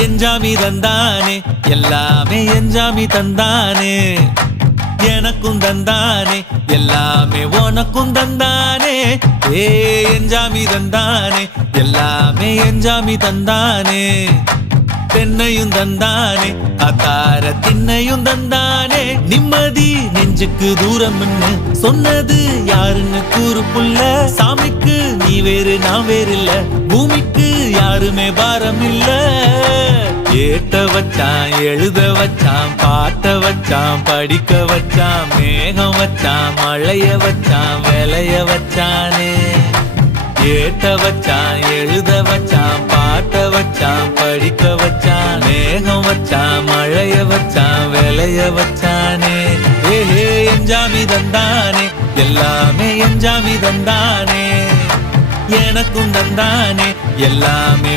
எஞ்சாமி தந்தானே எல்லாமே எஞ்சாமி தந்தானே எனக்கும் தந்தானே எல்லாமே உனக்கும் தந்தானே ஏ எஞ்சாமி தந்தானே எல்லாமே எஞ்சாமி தந்தானே தென்னையும் தந்தானே அத்தார திண்ணையும் தந்தானே நிம்மதி நெஞ்சுக்கு தூரம்னு சொன்னது யாருன்னு கூறு புள்ள சாமிக்கு நீ வேறு நான் வேறு இல்ல பூமிக்கு யாருமே பாரம் இல்ல ஏட்ட வச்சான் எழுத வச்சான் பாட்ட வச்சான் படிக்க வச்சான் மேகம் வச்சான் மழைய வச்சான் விளைய வச்சானே ஏட்ட வச்சான் எழுத வச்சான் பாட்ட வச்சான் படிக்க வச்சான் மேகம் வச்சான் மழைய வச்சான் விளைய வச்சானே ஏஹே எஞ்சாமி தந்தானே எல்லாமே எஞ்சாமி தந்தானே எனக்கும் தந்தானே எல்லாமே